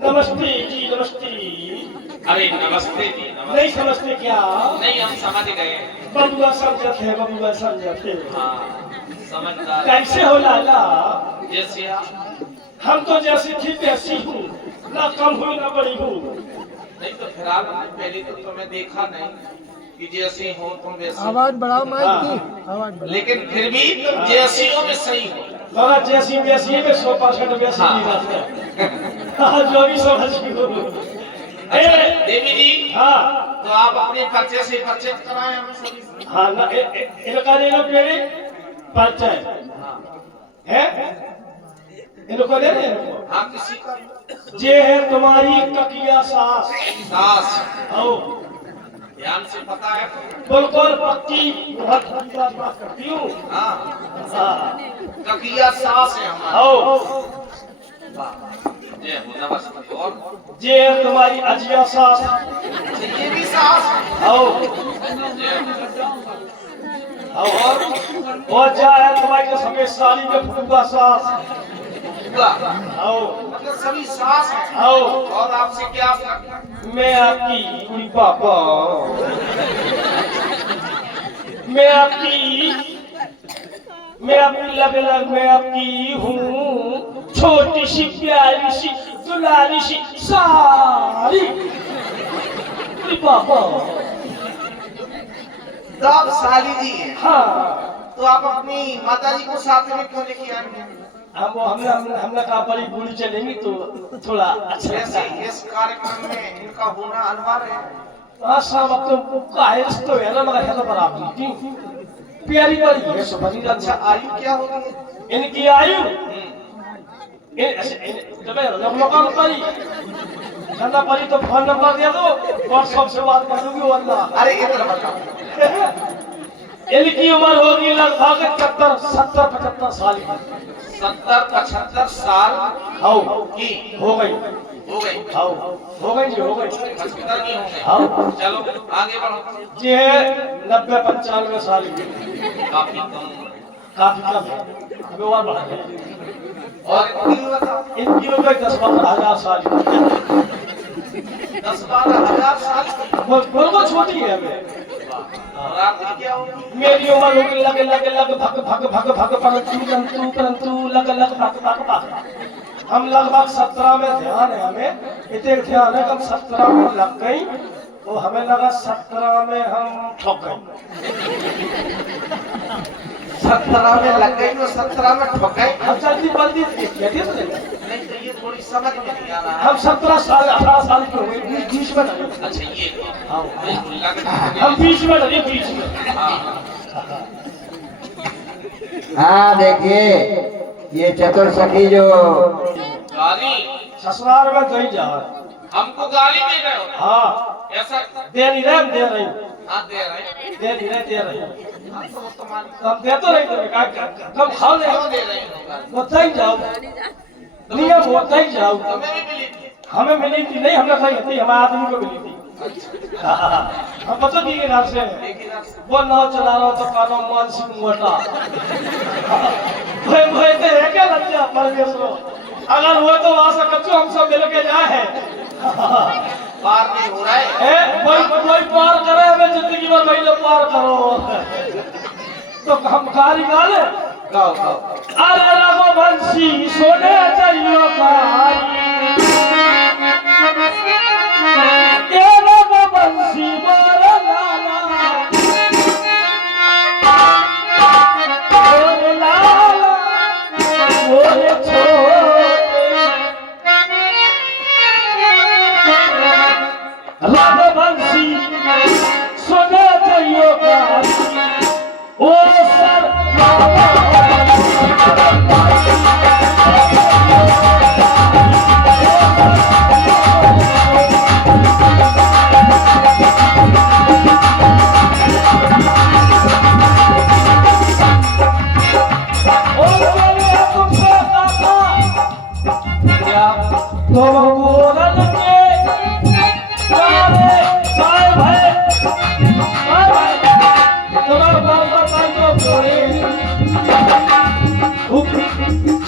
नमस्ते जी नमस्ते। अरे नमस्ते जी नमस्ते। नहीं समझते क्या? नहीं हम समझ गए। बबुआ समझते है, बबुआ समझते। हाँ समझदार। कैसे हो लाला? जैसे हम तो जैसी थी तैसी हूँ, ना कम हुई ना बड़ी हूँ। नहीं तो फिर आपने पहले तो तुम्हें देखा नहीं कि जैसी हो तुम वैसी। आवाज बढ़ाओ माइक की आवाज बढ़ाओ। लेकिन फिर भी तुम जैसी हो में सही हो। बाबा जैसी वैसी में 100% वैसी हाँ। नहीं रहते। हाँ जो भी समझी हो। अच्छा देवी जी, हाँ तो आप अपने परिचय से परिचित कराएं हमें सभी। हाँ ना इनका दे लो मेरे परिचय है, इनको दे दे। हाँ किसी का ये है तुम्हारी ककिया सास। सास। आओ ध्यान से पता है। बिल्कुल पक्की, बहुत पक्की बात करती हूँ। हाँ हाँ ककिया सास है हमारा। आओ जय हो नमस्ते। और ये है तुम्हारी अजिया सास। ये भी सास है। आओ जय हो। और क्या है तुम्हारी सफेद साड़ी में फूफा सास। हुआ। आओ मतलब सभी सास हैं। आओ और आपसे क्या फर्क? मैं आपकी पूरी पापा, मैं आपकी लग मैं आपकी हूँ छोटी सी प्यारी सी दुलारी सी सारी पूरी पापा। तो आप साली जी हैं। हाँ तो आप अपनी माता जी को साथ में क्यों लेके आए हैं? हमने कहा बड़ी गोली चलेंगी तो थोड़ा अच्छा जैसे लगता है। इस कार्यक्रम में इनका होना अनिवार्य है। हाँ सब अब तो काहे तो है ना, मगर है तो बराबर की प्यारी बड़ी है सब बनी। अच्छा आयु क्या होगी इनकी आयु लोकल परी धंधा परी तो फोन नंबर दे दो व्हाट्सएप से बात कर दूंगी वरना। अरे इधर बताओ। इनकी उम्र होगी लगभग 70-75 साल की। 70-75 साल आओ की हो गई, हो गई। आओ हो गई जी, हो गई। 75 की हो गई। आओ चलो आगे बढ़ो। ये है 90-95 साल की। काफी कम। काफी कम है, हमें और बढ़ा दें। और इनकी बताओ। इनकी हो गई 10-12 हजार साल की। 10-12 हजार साल की। बिल्कुल छोटी है हमें। और आपकी क्या होगी? मेरी उम्र होगी लग भग परंतु लग भग। हम लगभग 17 में ध्यान है, हमें इतने ध्यान है कि हम 17 में लग गई तो हमें लगा 17 में हम ठोक गए। 17 में लग गई तो 17 में ठोक गए। हम जल्दी बल्दी नहीं तो ये थोड़ी समझ में नहीं आ रहा है। हम 17 साल 18 साल के हो गए, बीच में लगे। अच्छा ये हाँ। बिल्कुल लग रहा है। हम बीच में लगे, बीच में। हाँ। हाँ देखिए ये चतुर सखी जो गाली ससुराल में गई जा। हमको गाली दे रहे हो? हाँ ऐसा दे नहीं रहे, दे रही हाँ दे रहे दे रही। हाँ, तो वो तुम्हारी हम दे तो नहीं कम खाओ ले, क्यों दे रहे हो? होता ही जाओ नियम होता ही जाओ। तुम्हें भी मिली थी। हमें मिली थी नहीं, हमने सही थी, हमारे आदमी को मिली थी। हम पता की घर से लेकिन आप वो नाव चला रहा तो कानो मान सिंह मोटा भाई तो है क्या लज्जा परमेश्वर, अगर वो तो वहां से कच्चू हम सब मिल के जाए है। पार नहीं हो रहा है। कोई पार करे, हमें जिंदगी में भाई पार करो। तो हम कारीगर गाओ गाओ। अरे रघुवंशी सोने चाहिए कारी ए रघुवंशी मोरे लाला मोरे लाला मोरे छोटे रघुवंशी सोने चाहिए कारी ओ सर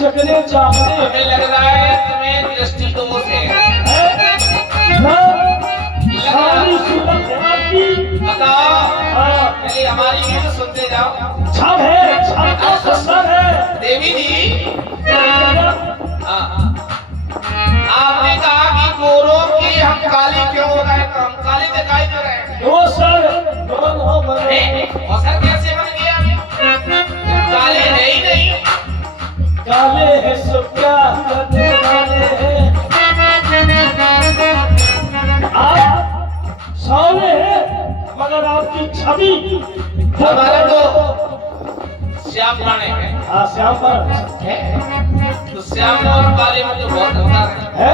चकने चाहते हमें लग रहा है तुम्हें दृष्टि दोष है। सारी सूरत की बताओ पहले हमारी भी तो सुनते जाओ। छब है, छब का सुंदर है देवी जी हाँ, आपने कहा कि गोरों की हम काली क्यों हो रहे तो हम काली दिखाई दे रहे हैं। दो सर दोनों बने औसर कैसे बन गया? काले है ही नहीं। काले है सो क्या करने वाले हैं आप सावले हैं मगर आपकी छवि हमारा तो श्याम बने हैं। हाँ श्याम पर है? तो श्याम और काले में तो बहुत अंतर है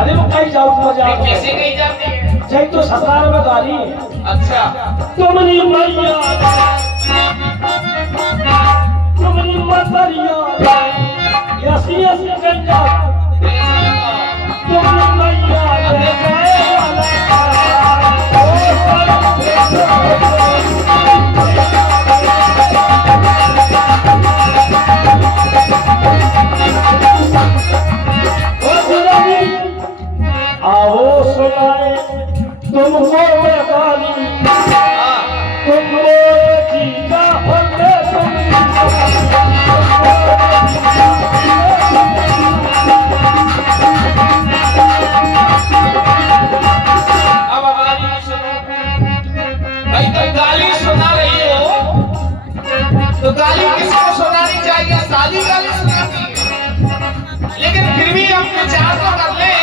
अरे वो कहीं जाओ मजा है। कैसे कही जाती है? जय तो 17 में गाली है अच्छा तुमनी मैया तुमनी मतरिया ऐसी ऐसी गंजा तुमनी मैया ले गए आओ सुनाए तुमको मैं गाली तुमको जीता होंगे अब हमारी सुनो भाई तो गाली सुना रही हो तो गाली किसको सुनानी चाहिए? साली गाली सुनाती है। लेकिन फिर भी हम विचार तो कर ले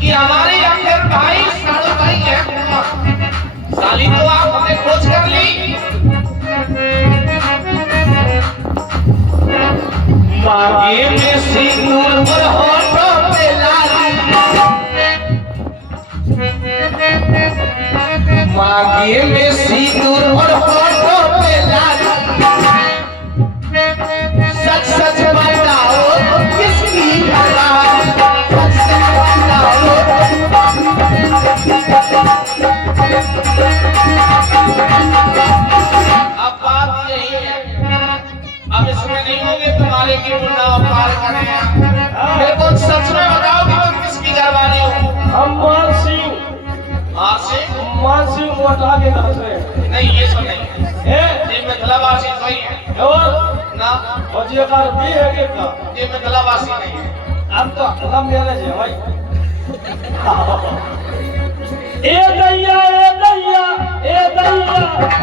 कि हमारे अंदर भाई साड़ू भाई है। साली तो आपने खोज कर ली। मांगे में सिंदूर और होठों पे लाली, मांगे में सिंदूर और होठों पे लाली, सच सच बताओ किसकी भला, सच सच बताओ। अब बात यही है, अब इसमें नहीं होगे तुम्हारे की मुन्ना पार करें। मेरे को सच में बताओ कि तुम किसकी घरवाली हो? हम मान सिंह मोटा के नाम से नहीं ये तो नहीं है ये मिथिलावासी तो ही है और ना, और ये कार भी है कि का ये मिथिलावासी नहीं है। हम तो हम मेरे जे भाई ए दैया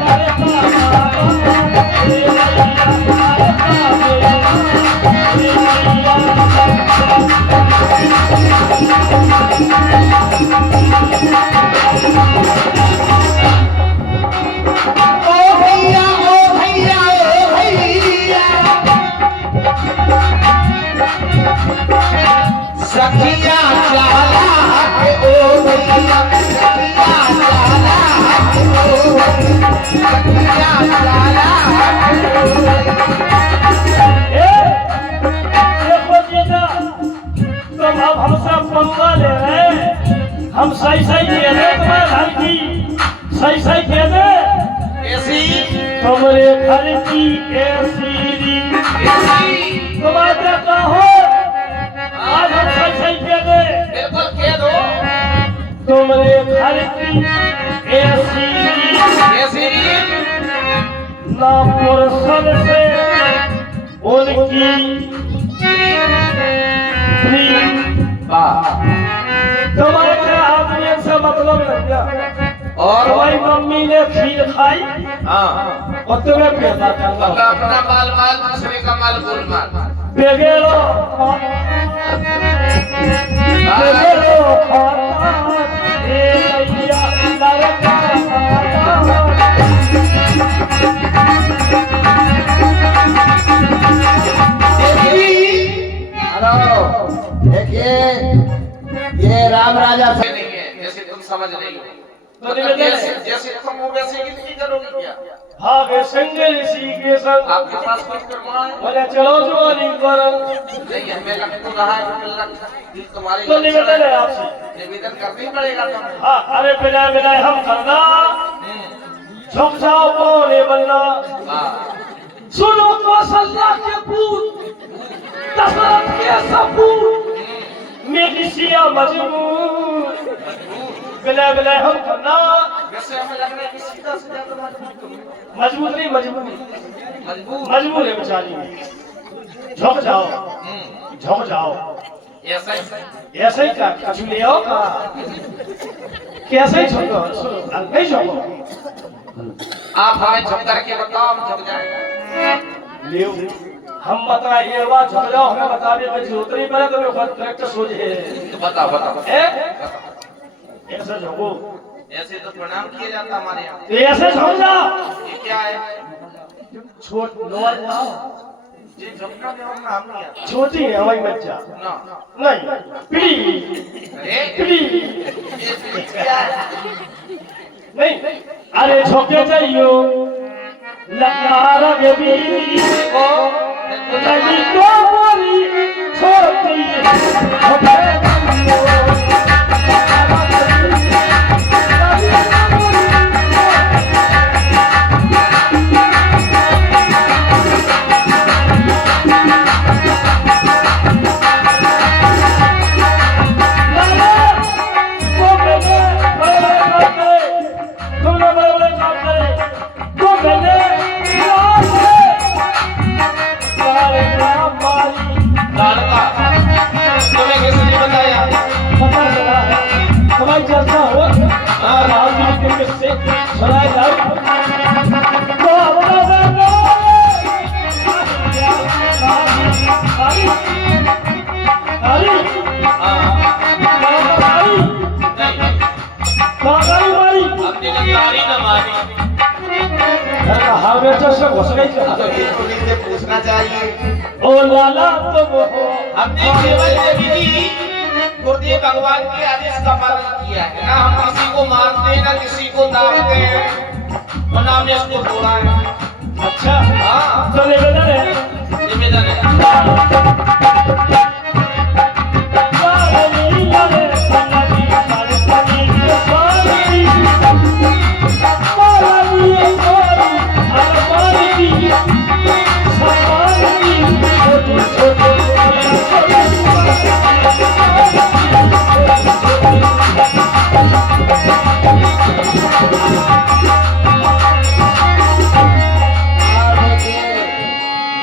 अरे सखिया चाला के ओ भैया, सखिया चाला के ओ भैया, सखिया चाला देखो जीजा तुम अब हमसे पंगा ले रहे हैं। हम सही सही कह रहे तुम्हारे घर की सही सही कह रहे ऐसी तुम्हारे घर की ऐसी तुम्हारे कहो आज हम सही सही कह रहे बिल्कुल कह दो तुम्हारे घर की ऐसी ऐसी अपना पुरुषन से उनकी तुम्हारे आदमी से मतलब लग गया और तुम्हारी मम्मी ने खीर खाई हाँ और तुम्हें पैसा करना मतलब अपना माल माल दूसरे का माल गोल माल बेगेरो हेलो देखिए ये राम राजा से नहीं है जैसे तुम समझ रही हो तो मतलब निवेदन जैसे तुम हो वैसे ही करोगे क्या भागे संगे ऋषि के संग आपके पास कोई प्रमाण है बोले चलो जो निकरण नहीं हमें लग तो रहा है कि दिल तुम्हारे तो निवेदन है आपसे निवेदन करना ही पड़ेगा तुम्हें हाँ अरे बिना बिना हम करना झुक जाओ बोले बनना हाँ सुनो कौशल्या के पूत दशरथ के सपूत मेघिया मजबूर बिना बिना हम करना वैसे हमें लग रहा है कि सीधा से ज्यादा मजबूत तुम हो। मजबूत नहीं मजबूर मजबूत मजबूर है बेचारी झुक जाओ ऐसा ही ऐसे ही कछु ले आओ का कैसे ही झुको सुनो नहीं झुको आप हमें झुक करके बताओ हम झुक जाएंगे ले हम बताए ये बात झुक जाओ हमें बता दे मैं जरूरत नहीं पड़े तो मैं खुद करेक्ट सोच है तो बताओ ऐसे झुको ऐसे तो प्रणाम किया जाता हमारे यहाँ तो ऐसे झुक जाओ ये क्या है छोट लोअर जाओ जी झुकना जो हम नाम नहीं आता छोटी है हमारी बच्चा ना नहीं पीढ़ी अरे पीढ़ी ये क्या है नहीं अरे झोंके जाइयो लकार बेबी ओ नहीं तो मोरी छोटी झोंके लड़का तुम्हें किसने बताया पता चला है हमारी चर्चा हो राजनीति के किस्से सुनाए जाओ अपनी नकारी न मानी से पूछना चाहिए ओ लाला तुम हो हमने केवल विधि गुरुदेव भगवान के आदेश का पालन किया है ना हम किसी को मारते हैं ना किसी को दागते हैं और ना हमने उसको तोड़ा है अच्छा हाँ तो निवेदन है निवेदन है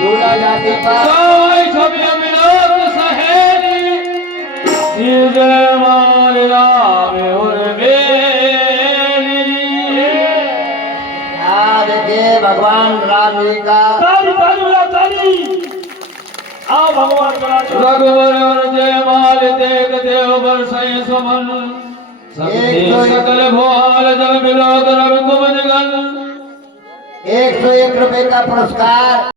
दूल्हा जाति पर देखिए भगवान राम जी का ताली आओ भगवान बना रघुवर जय माल देख देव बरसय सुमन सकल भोल जग बिलो रवि कुमन गण 101 रुपए का पुरस्कार